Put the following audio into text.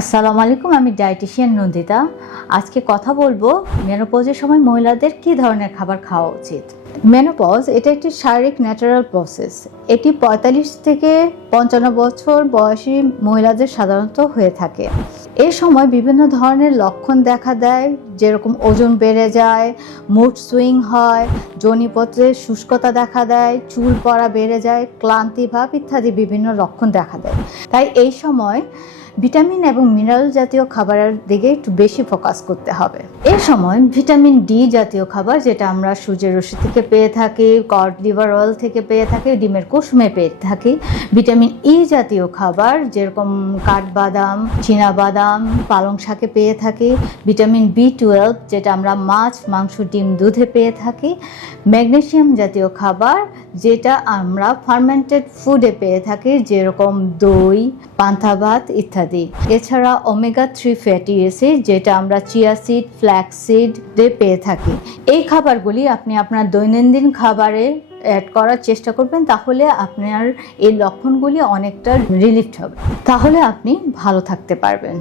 আসসালামু আলাইকুম, আমি ডায়েটিশিয়ান নন্দিতা। আজকে কথা বলবো মেনোপজের সময় মহিলাদের কী ধরনের খাবার খাওয়া উচিত। মেনোপজ এটা একটি শারীরিক ন্যাচারাল প্রসেস। এটি 45 থেকে 55 বছর বয়সী মহিলাদের সাধারণত হয়ে থাকে। এই সময় বিভিন্ন ধরনের লক্ষণ দেখা দেয়, যেরকম ওজন বেড়ে যায়, মুড সুইং হয়, যোনিপথে শুষ্কতা দেখা দেয়, চুল পড়া বেড়ে যায়, ক্লান্তি ভাব ইত্যাদি বিভিন্ন লক্ষণ দেখা দেয়। তাই এই সময় ভিটামিন এবং মিনারেল জাতীয় খাবারের দিকে একটু বেশি ফোকাস করতে হবে। এই সময় ভিটামিন ডি জাতীয় খাবার, যেটা আমরা সূর্যের রশ্মি থেকে পেয়ে থাকি, কড লিভার অয়েল থেকে পেয়ে থাকি, ডিমের কুসুমে পেয়ে থাকি। ভিটামিন ই জাতীয় খাবার যেরকম কাঠবাদাম, চীনাবাদাম, পালং শাকে পেয়ে থাকি। ভিটামিন বি12 যেটা আমরা মাছ, মাংস, ডিম, দুধে পেয়ে থাকি। ম্যাগনেসিয়াম জাতীয় খাবার যেটা আমরা ফার্মেন্টেড ফুডে পেয়ে থাকি, যেরকম দই, পান্তা ভাত ইত্যাদি। এছাড়া ওমেগা 3 ফ্যাটি অ্যাসিড যেটা আমরা চিয়া সিড, ফ্ল্যাক্স সিডে পেয়ে থাকি। এই খাবারগুলি আপনি আপনার দৈনন্দিন খাবারে অ্যাড করার চেষ্টা করবেন, তাহলে আপনার এই লক্ষণগুলি অনেকটা রিলিফ হবে, তাহলে আপনি ভালো থাকতে পারবেন।